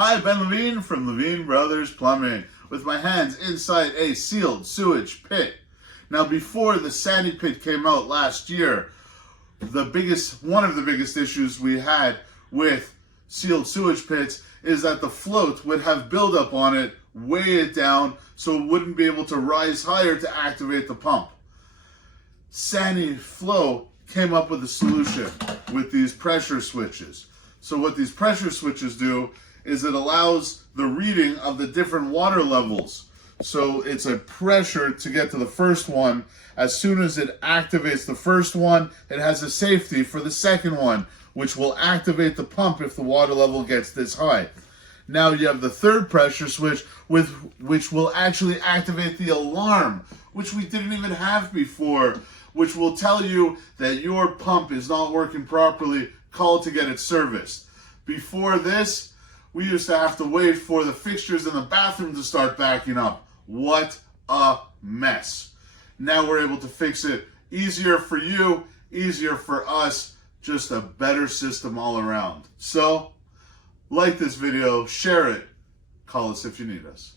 Hi, Ben Levine from Levine Brothers Plumbing, with my hands inside a sealed sewage pit. Now, before the Sanipit came out last year, one of the biggest issues we had with sealed sewage pits is that the float would have buildup on it, weigh it down, so it wouldn't be able to rise higher to activate the pump. Saniflo came up with a solution with these pressure switches. So what these pressure switches do is it allows the reading of the different water levels. So it's a pressure to get to the first one. As soon as it activates the first one, it has a safety for the second one, which will activate the pump if the water level gets this high. Now you have the third pressure switch, which will actually activate the alarm, which we didn't even have before, which will tell you that your pump is not working properly, call to get it serviced. Before this, we used to have to wait for the fixtures in the bathroom to start backing up. What a mess. Now we're able to fix it easier for you, easier for us, just a better system all around. So, like this video, share it, call us if you need us.